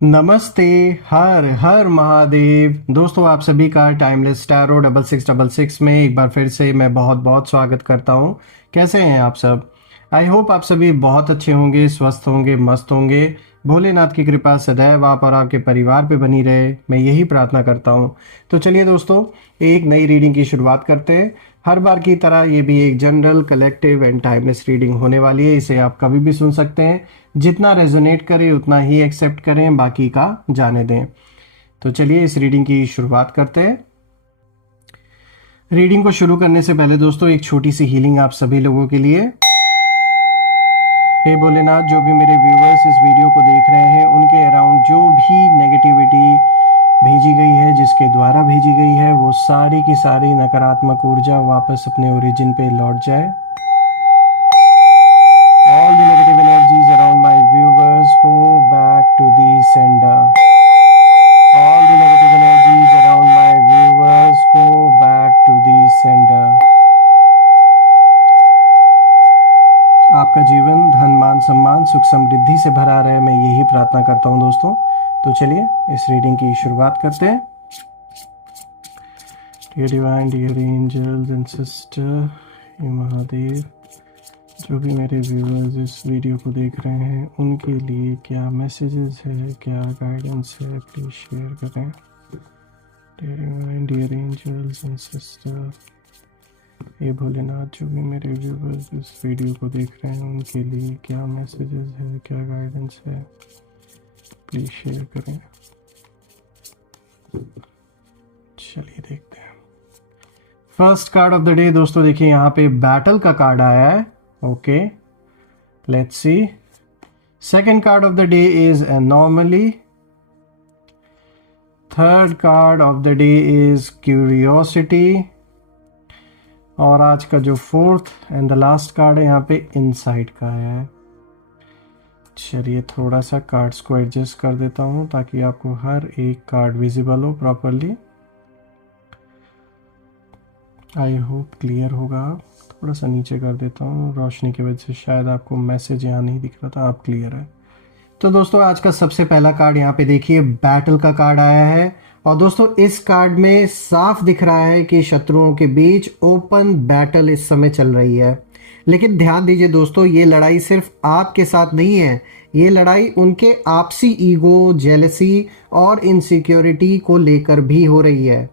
नमस्ते। हर हर महादेव। दोस्तों, आप सभी का टाइमलेस टैरो 6666 में एक बार फिर से मैं बहुत बहुत स्वागत करता हूं। कैसे हैं आप सब? आई होप आप सभी बहुत अच्छे होंगे, स्वस्थ होंगे, मस्त होंगे। भोलेनाथ की कृपा सदैव आप और आपके परिवार पे बनी रहे, मैं यही प्रार्थना करता हूं। तो चलिए दोस्तों, एक नई रीडिंग की शुरुआत करते हैं। हर बार की तरह ये भी एक general, collective and timeless reading होने वाली है। इसे आप कभी भी सुन सकते हैं। जितना रेजोनेट करे उतना ही एक्सेप्ट करें, बाकी का जाने दें। तो चलिए इस रीडिंग की शुरुआत करते हैं। रीडिंग को शुरू करने से पहले दोस्तों एक छोटी सी हीलिंग आप सभी लोगों के लिए। हे भोलेनाथ, जो भी मेरे व्यूअर्स इस वीडियो को देख रहे हैं उनके अराउंड जो भी नेगेटिविटी भेजी गई है, जिसके द्वारा भेजी गई है, वो सारी की सारी नकारात्मक ऊर्जा वापस अपने ओरिजिन पे लौट जाए। All the negative energies around my viewers go back to the sender. All the negative energies around my viewers go back to the sender. आपका जीवन धन, मान, सम्मान, सुख, समृद्धि से भरा रहे, मैं यही प्रार्थना करता हूँ दोस्तों। तो चलिए इस रीडिंग की शुरुआत करते हैं। Dear divine, dear angels and sister, हे महादेव, जो भी मेरे व्यूअर्स इस वीडियो को देख रहे हैं उनके लिए क्या मैसेजेस है, क्या गाइडेंस है, प्लीज़ शेयर करें। डियर एंजल्स एंड सिस्टर, ये भोलेनाथ, जो भी मेरे व्यूअर्स इस वीडियो को देख रहे हैं उनके लिए क्या मैसेजेस है, क्या गाइडेंस है, प्लीज़ शेयर करें। चलिए देखते हैं। First card of the day दोस्तों, देखिए यहाँ पे बैटल का कार्ड आया है। Okay, let's see. Second card of the day is anomaly. Third card of the day is curiosity. और आज का जो fourth and the last card है यहाँ पे इनसाइट का है। चलिए थोड़ा सा कार्ड्स को एडजस्ट कर देता हूँ ताकि आपको हर एक कार्ड विजिबल हो प्रॉपरली। आई होप क्लियर होगा। थोड़ा सा नीचे कर देता हूँ, रोशनी की वजह से शायद आपको मैसेज यहाँ नहीं दिख रहा था। आप क्लियर है। तो दोस्तों आज का सबसे पहला कार्ड यहाँ पे देखिए बैटल का कार्ड आया है। और दोस्तों इस कार्ड में साफ दिख रहा है कि शत्रुओं के बीच ओपन बैटल इस समय चल रही है। लेकिन ध्यान दीजिए दोस्तों, ये लड़ाई सिर्फ आपके साथ नहीं है, ये लड़ाई उनके आपसी ईगो, जेलसी और इनसिक्योरिटी को लेकर भी हो रही है।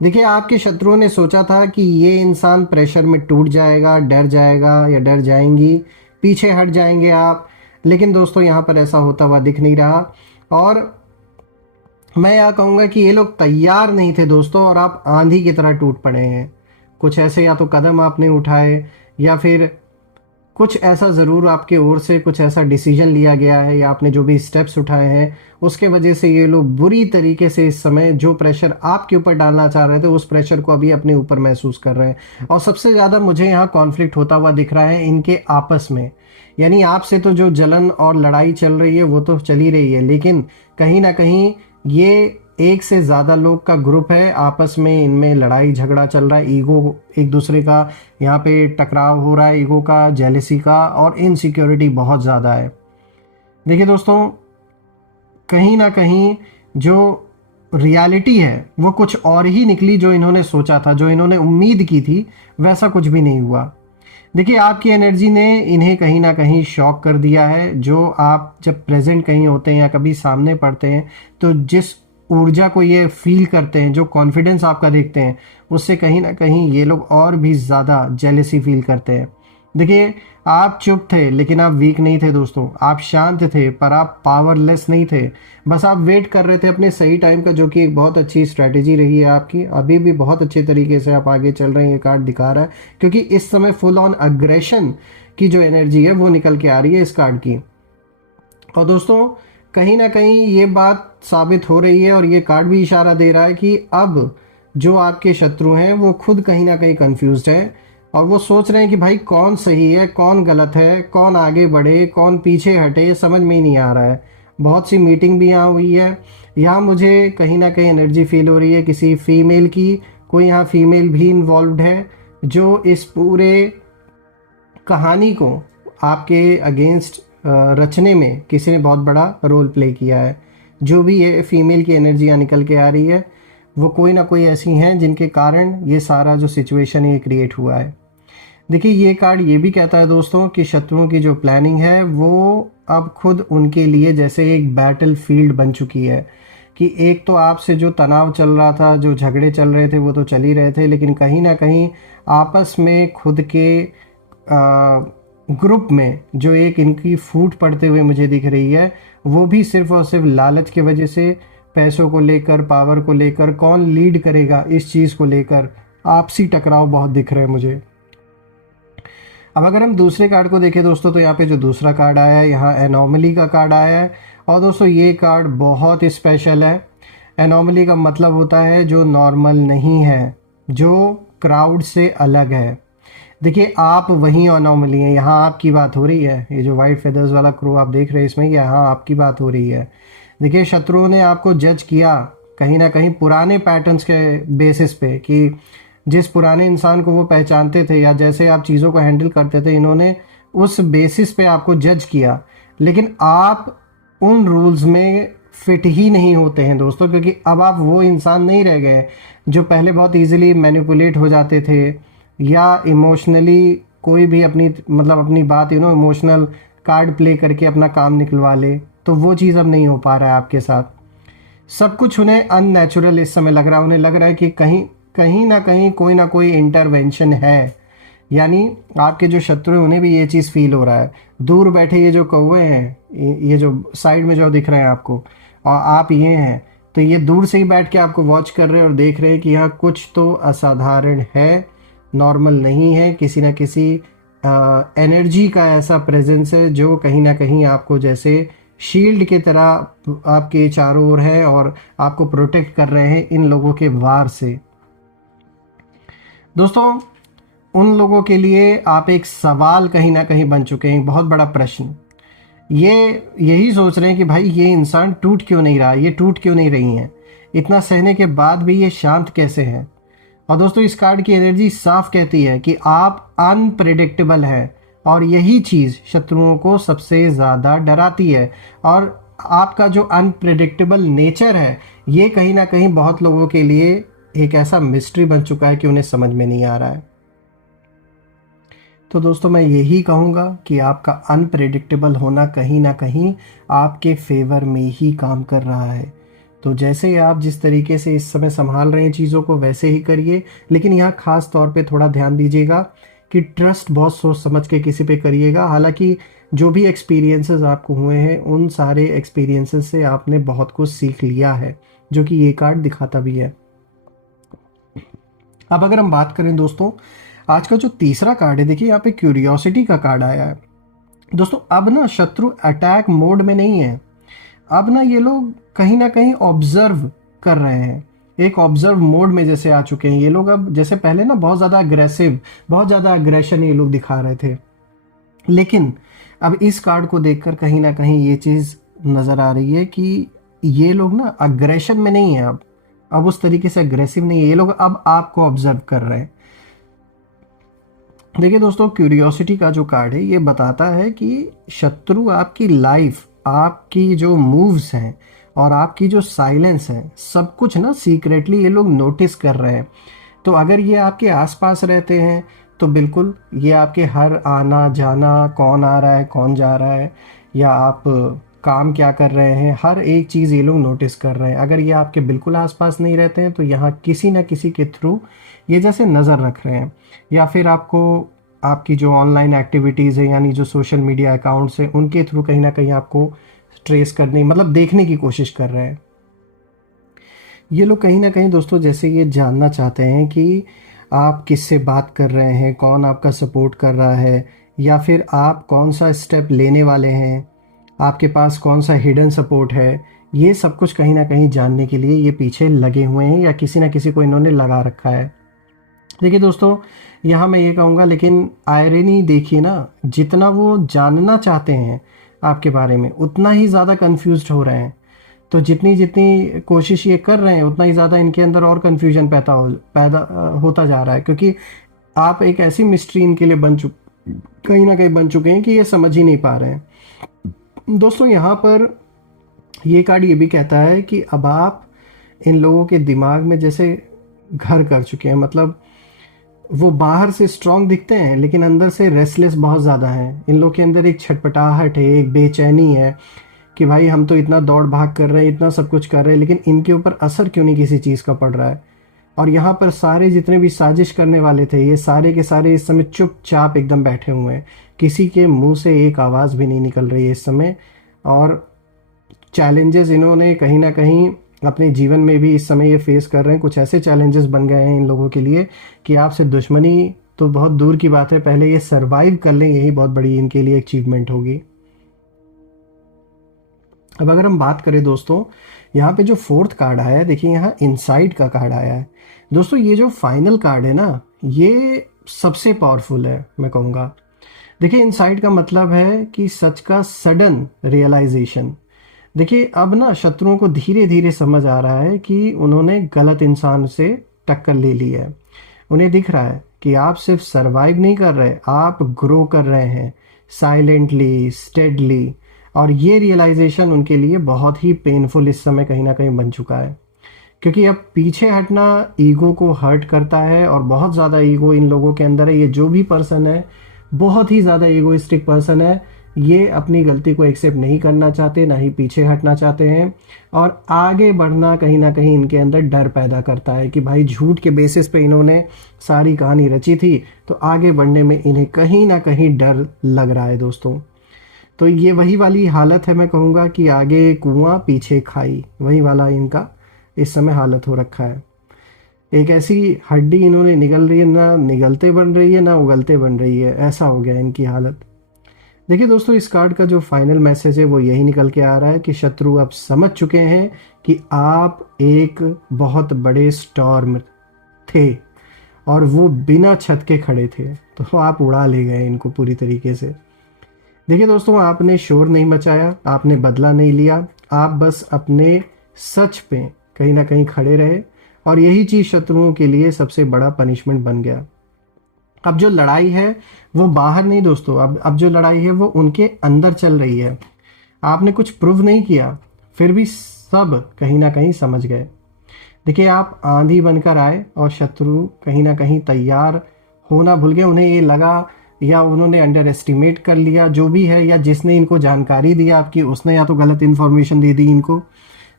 देखिए, आपके शत्रुओं ने सोचा था कि ये इंसान प्रेशर में टूट जाएगा, डर जाएगा या डर जाएंगी, पीछे हट जाएंगे आप। लेकिन दोस्तों यहाँ पर ऐसा होता हुआ दिख नहीं रहा। और मैं यह कहूँगा कि ये लोग तैयार नहीं थे दोस्तों, और आप आंधी की तरह टूट पड़े हैं। कुछ ऐसे या तो कदम आपने उठाए या फिर कुछ ऐसा ज़रूर आपके ओर से कुछ ऐसा डिसीजन लिया गया है, या आपने जो भी स्टेप्स उठाए हैं उसके वजह से ये लोग बुरी तरीके से इस समय जो प्रेशर आपके ऊपर डालना चाह रहे थे उस प्रेशर को अभी अपने ऊपर महसूस कर रहे हैं। और सबसे ज़्यादा मुझे यहाँ कॉन्फ्लिक्ट होता हुआ दिख रहा है इनके आपस में। यानी आपसे तो जो जलन और लड़ाई चल रही है वो तो चल ही रही है, लेकिन कहीं ना कहीं ये एक से ज़्यादा लोग का ग्रुप है, आपस में इनमें लड़ाई झगड़ा चल रहा है। ईगो एक दूसरे का यहाँ पे टकराव हो रहा है, ईगो का, जेलसी का, और इनसिक्योरिटी बहुत ज़्यादा है। देखिए दोस्तों, कहीं ना कहीं जो रियलिटी है वो कुछ और ही निकली। जो इन्होंने सोचा था, जो इन्होंने उम्मीद की थी, वैसा कुछ भी नहीं हुआ। देखिए, आपकी एनर्जी ने इन्हें कहीं ना कहीं शॉक कर दिया है। जो आप जब प्रेजेंट कहीं होते हैं या कभी सामने पड़ते हैं तो जिस ऊर्जा को ये फील करते हैं, जो कॉन्फिडेंस आपका देखते हैं, उससे कहीं ना कहीं ये लोग और भी ज़्यादा जेलसी फील करते हैं। देखिए, आप चुप थे लेकिन आप वीक नहीं थे दोस्तों। आप शांत थे पर आप पावरलेस नहीं थे। बस आप वेट कर रहे थे अपने सही टाइम का, जो कि एक बहुत अच्छी स्ट्रैटेजी रही है आपकी। अभी भी बहुत अच्छे तरीके से आप आगे चल रहे हैं, ये कार्ड दिखा रहा है। क्योंकि इस समय फुल ऑन अग्रेशन की जो एनर्जी है वो निकल के आ रही है इस कार्ड की। और दोस्तों कहीं ना कहीं ये बात साबित हो रही है, और ये कार्ड भी इशारा दे रहा है कि अब जो आपके शत्रु हैं वो खुद कहीं ना कहीं कंफ्यूज्ड हैं, और वो सोच रहे हैं कि भाई कौन सही है, कौन गलत है, कौन आगे बढ़े, कौन पीछे हटे, समझ में ही नहीं आ रहा है। बहुत सी मीटिंग भी यहाँ हुई है। यहाँ मुझे कहीं ना कहीं एनर्जी फील हो रही है किसी फीमेल की। कोई यहाँ फीमेल भी इन्वॉल्व है जो इस पूरे कहानी को आपके अगेंस्ट रचने में किसी ने बहुत बड़ा रोल प्ले किया है। जो भी ये फीमेल की एनर्जियाँ निकल के आ रही है वो कोई ना कोई ऐसी हैं जिनके कारण ये सारा जो सिचुएशन ये क्रिएट हुआ है। देखिए ये कार्ड ये भी कहता है दोस्तों कि शत्रुओं की जो प्लानिंग है वो अब खुद उनके लिए जैसे एक बैटल फील्ड बन चुकी है, कि एक तो आपसे जो तनाव चल रहा था, जो झगड़े चल रहे थे वो तो चल ही रहे थे, लेकिन कहीं ना कहीं आपस में खुद के ग्रुप में जो एक इनकी फूट पड़ते हुए मुझे दिख रही है, वो भी सिर्फ और सिर्फ लालच की वजह से, पैसों को लेकर, पावर को लेकर, कौन लीड करेगा इस चीज़ को लेकर आपसी टकराव बहुत दिख रहे हैं मुझे। अब अगर हम दूसरे कार्ड को देखें दोस्तों, तो यहाँ पे जो दूसरा कार्ड आया है, यहाँ एनोमली का कार्ड आया है। और दोस्तों ये कार्ड बहुत स्पेशल है। एनोमली का मतलब होता है जो नॉर्मल नहीं है, जो क्राउड से अलग है। देखिए आप वही एनोमली हैं, यहाँ आपकी बात हो रही है। ये जो वाइट फेदर्स वाला क्रो आप देख रहे हैं इसमें, यहाँ आपकी बात हो रही है। देखिए शत्रुओं ने आपको जज किया कहीं ना कहीं पुराने पैटर्न्स के बेसिस पे, कि जिस पुराने इंसान को वो पहचानते थे या जैसे आप चीज़ों को हैंडल करते थे, इन्होंने उस बेसिस पे आपको जज किया। लेकिन आप उन रूल्स में फिट ही नहीं होते हैं दोस्तों, क्योंकि अब आप वो इंसान नहीं रह गए जो पहले बहुत इजीली मैनिपुलेट हो जाते थे या इमोशनली कोई भी अपनी अपनी बात इमोशनल कार्ड प्ले करके अपना काम निकलवा ले। तो वो चीज़ अब नहीं हो पा रहा है आपके साथ। सब कुछ उन्हें अननेचुरल इस समय लग रहा है। उन्हें लग रहा है कि कहीं कहीं ना कहीं कोई ना कोई इंटरवेंशन है, यानी आपके जो शत्रु हैं उन्हें भी ये चीज़ फील हो रहा है। दूर बैठे ये जो कौवे हैं, ये जो साइड में जो दिख रहे हैं आपको, और आप ये हैं, तो ये दूर से ही बैठ के आपको वॉच कर रहे हैं और देख रहे हैं कि यहाँ कुछ तो असाधारण है, नॉर्मल नहीं है। किसी ना किसी एनर्जी का ऐसा प्रेजेंस है जो कहीं ना कहीं आपको जैसे शील्ड की तरह आपके चारों ओर है और आपको प्रोटेक्ट कर रहे हैं इन लोगों के वार से। दोस्तों उन लोगों के लिए आप एक सवाल कहीं ना कहीं बन चुके हैं, बहुत बड़ा प्रश्न। ये यही सोच रहे हैं कि भाई ये इंसान टूट क्यों नहीं रहा, ये टूट क्यों नहीं रही हैं, इतना सहने के बाद भी ये शांत कैसे है। और दोस्तों इस कार्ड की एनर्जी साफ कहती है कि आप अनप्रेडिक्टेबल है, और यही चीज़ शत्रुओं को सबसे ज़्यादा डराती है। और आपका जो अनप्रेडिक्टेबल नेचर है ये कहीं ना कहीं बहुत लोगों के लिए एक ऐसा मिस्ट्री बन चुका है कि उन्हें समझ में नहीं आ रहा है। तो दोस्तों मैं यही कहूँगा कि आपका अनप्रेडिक्टेबल होना कहीं ना कहीं आपके फेवर में ही काम कर रहा है। तो जैसे आप जिस तरीके से इस समय संभाल रहे हैं चीज़ों को वैसे ही करिए, लेकिन यहाँ खास तौर पे थोड़ा ध्यान दीजिएगा कि ट्रस्ट बहुत सोच समझ के किसी पे करिएगा। हालांकि जो भी एक्सपीरियंसेस आपको हुए हैं उन सारे एक्सपीरियंसेस से आपने बहुत कुछ सीख लिया है, जो कि ये कार्ड दिखाता भी है। अब अगर हम बात करें दोस्तों आज का जो तीसरा कार्ड है, देखिए यहाँ पे क्यूरियोसिटी का कार्ड आया है। दोस्तों अब ना शत्रु अटैक मोड में नहीं है, अब ना ये लोग कहीं ना कहीं ऑब्जर्व कर रहे हैं, एक ऑब्जर्व मोड में जैसे आ चुके हैं ये लोग। अब जैसे पहले ना बहुत ज़्यादा अग्रेसिव, बहुत ज़्यादा अग्रेशन ये लोग दिखा रहे थे, लेकिन अब इस कार्ड को देखकर कहीं ना कहीं ये चीज़ नज़र आ रही है कि ये लोग ना अग्रेशन में नहीं है, अब उस तरीके से अग्रेसिव नहीं है ये लोग, अब आपको ऑब्जर्व कर रहे हैं। देखिए दोस्तों क्यूरियोसिटी का जो कार्ड है ये बताता है कि शत्रु आपकी लाइफ, आपकी जो मूव्स हैं और आपकी जो साइलेंस है, सब कुछ ना सीक्रेटली ये लोग नोटिस कर रहे हैं। तो अगर ये आपके आसपास रहते हैं तो बिल्कुल ये आपके हर आना जाना, कौन आ रहा है कौन जा रहा है, या आप काम क्या कर रहे हैं, हर एक चीज़ ये लोग नोटिस कर रहे हैं। अगर ये आपके बिल्कुल आसपास नहीं रहते हैं तो यहाँ किसी न किसी के थ्रू ये जैसे नज़र रख रहे हैं, या फिर आपको आपकी जो ऑनलाइन एक्टिविटीज़ है यानी जो सोशल मीडिया अकाउंट्स हैं उनके थ्रू कहीं ना कहीं आपको ट्रेस करने देखने की कोशिश कर रहे हैं। ये लोग कहीं ना कहीं दोस्तों जैसे ये जानना चाहते हैं कि आप किससे बात कर रहे हैं, कौन आपका सपोर्ट कर रहा है, या फिर आप कौन सा स्टेप लेने वाले हैं, आपके पास कौन सा हिडन सपोर्ट है। ये सब कुछ कहीं ना कहीं जानने के लिए ये पीछे लगे हुए हैं, या किसी ना किसी को इन्होंने लगा रखा है। देखिए दोस्तों यहाँ मैं ये कहूँगा, लेकिन आयरनी देखिए ना, जितना वो जानना चाहते हैं आपके बारे में उतना ही ज़्यादा कंफ्यूज्ड हो रहे हैं। तो जितनी जितनी कोशिश ये कर रहे हैं उतना ही ज़्यादा इनके अंदर और कन्फ्यूजन पैदा होता जा रहा है, क्योंकि आप एक ऐसी मिस्ट्री इनके लिए कहीं ना कहीं बन चुके हैं कि ये समझ ही नहीं पा रहे हैं। दोस्तों यहाँ पर ये कार्ड ये भी कहता है कि अब आप इन लोगों के दिमाग में जैसे घर कर चुके हैं, मतलब वो बाहर से स्ट्रांग दिखते हैं लेकिन अंदर से रेस्टलेस बहुत ज़्यादा हैं। इन लोग के अंदर एक छटपटाहट है, एक बेचैनी है कि भाई हम तो इतना दौड़ भाग कर रहे हैं, इतना सब कुछ कर रहे हैं, लेकिन इनके ऊपर असर क्यों नहीं किसी चीज़ का पड़ रहा है। और यहाँ पर सारे जितने भी साजिश करने वाले थे, ये सारे के सारे इस समय चुपचाप एकदम बैठे हुए हैं। किसी के मुंह से एक आवाज़ भी नहीं निकल रही है इस समय। और चैलेंजेस इन्होंने कहीं ना कहीं अपने जीवन में भी इस समय ये फेस कर रहे हैं। कुछ ऐसे चैलेंजेस बन गए हैं इन लोगों के लिए कि आपसे दुश्मनी तो बहुत दूर की बात है, पहले ये सरवाइव कर लें, यही बहुत बड़ी इनके लिए अचीवमेंट होगी। अब अगर हम बात करें दोस्तों, यहाँ पे जो फोर्थ कार्ड आया है, देखिए यहाँ इनसाइड का कार्ड आया है। दोस्तों ये जो फाइनल कार्ड है ना, ये सबसे पावरफुल है मैं कहूँगा। देखिए इनसाइड का मतलब है कि सच का सडन रियलाइजेशन। देखिए अब ना शत्रुओं को धीरे धीरे समझ आ रहा है कि उन्होंने गलत इंसान से टक्कर ले ली है। उन्हें दिख रहा है कि आप सिर्फ सरवाइव नहीं कर रहे, आप ग्रो कर रहे हैं साइलेंटली, स्टेडली। और ये रियलाइजेशन उनके लिए बहुत ही पेनफुल इस समय कहीं ना कहीं बन चुका है, क्योंकि अब पीछे हटना ईगो को हर्ट करता है और बहुत ज़्यादा ईगो इन लोगों के अंदर है। ये जो भी पर्सन है बहुत ही ज़्यादा ईगोइस्टिक पर्सन है। ये अपनी गलती को एक्सेप्ट नहीं करना चाहते, ना ही पीछे हटना चाहते हैं। और आगे बढ़ना कहीं ना कहीं इनके अंदर डर पैदा करता है कि भाई झूठ के बेसिस पे इन्होंने सारी कहानी रची थी, तो आगे बढ़ने में इन्हें कहीं ना कहीं डर लग रहा है दोस्तों। तो ये वही वाली हालत है, मैं कहूँगा कि आगे कुआं पीछे खाई, वही वाला इनका इस समय हालत हो रखा है। एक ऐसी हड्डी इन्होंने निगल रही है, ना निगलते बन रही है ना उगलते बन रही है, ऐसा हो गया इनकी हालत। देखिए दोस्तों, इस कार्ड का जो फाइनल मैसेज है वो यही निकल के आ रहा है कि शत्रु अब समझ चुके हैं कि आप एक बहुत बड़े स्टॉर्म थे और वो बिना छत के खड़े थे, तो आप उड़ा ले गए इनको पूरी तरीके से। देखिए दोस्तों, आपने शोर नहीं मचाया, आपने बदला नहीं लिया, आप बस अपने सच पे कहीं ना कहीं खड़े रहे। और यही चीज़ शत्रुओं के लिए सबसे बड़ा पनिशमेंट बन गया। अब जो लड़ाई है वो बाहर नहीं दोस्तों, अब जो लड़ाई है वो उनके अंदर चल रही है। आपने कुछ प्रूव नहीं किया, फिर भी सब कहीं ना कहीं समझ गए। देखिए आप आंधी बनकर आए और शत्रु कहीं ना कहीं तैयार होना भूल गए। उन्हें ये लगा या उन्होंने अंडर एस्टिमेट कर लिया, जो भी है, या जिसने इनको जानकारी दी आपकी उसने या तो गलत इन्फॉर्मेशन दे दी इनको।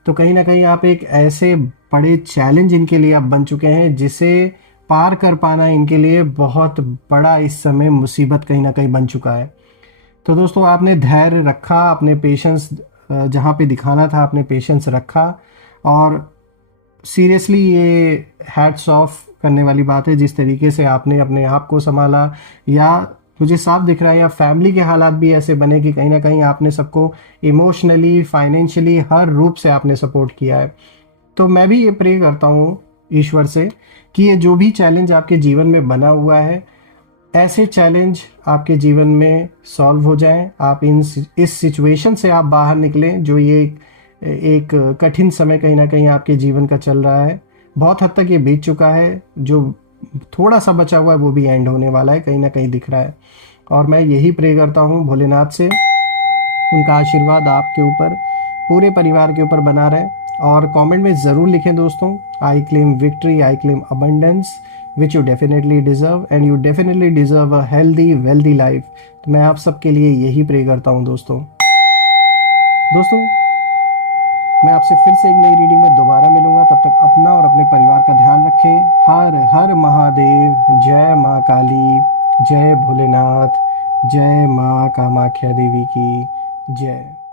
तो कहीं ना कहीं आप एक ऐसे बड़े चैलेंज इनके लिए अब बन चुके हैं जिसे पार कर पाना इनके लिए बहुत बड़ा इस समय मुसीबत कहीं ना कहीं बन चुका है। तो दोस्तों आपने धैर्य रखा, अपने पेशेंस जहाँ पे दिखाना था आपने पेशेंस रखा। और सीरियसली ये हैट्स ऑफ करने वाली बात है जिस तरीके से आपने अपने आप को संभाला। या मुझे साफ दिख रहा है या फैमिली के हालात भी ऐसे बने कि कहीं ना कहीं आपने सबको इमोशनली, फाइनेंशियली, हर रूप से आपने सपोर्ट किया है। तो मैं भी ये प्रे करता हूँ ईश्वर से कि ये जो भी चैलेंज आपके जीवन में बना हुआ है, ऐसे चैलेंज आपके जीवन में सॉल्व हो जाएं। आप इस सिचुएशन से आप बाहर निकलें, जो ये एक कठिन समय कहीं ना कहीं आपके जीवन का चल रहा है। बहुत हद तक ये बीत चुका है, जो थोड़ा सा बचा हुआ है वो भी एंड होने वाला है, कहीं ना कहीं दिख रहा है। और मैं यही प्रे करता हूँ भोलेनाथ से, उनका आशीर्वाद आपके ऊपर, पूरे परिवार के ऊपर बना रहे। और कमेंट में ज़रूर लिखें दोस्तों, I claim victory, I claim abundance which you definitely deserve, and you definitely deserve a healthy wealthy life. तो मैं आप सबके लिए यही प्रे करता हूँ दोस्तों। मैं आपसे फिर से एक नई रीडिंग में दोबारा मिलूंगा, तब तक अपना और अपने परिवार का ध्यान रखें। हर हर महादेव, जय माँ काली, जय भोलेनाथ, जय माँ कामाख्या देवी की जय।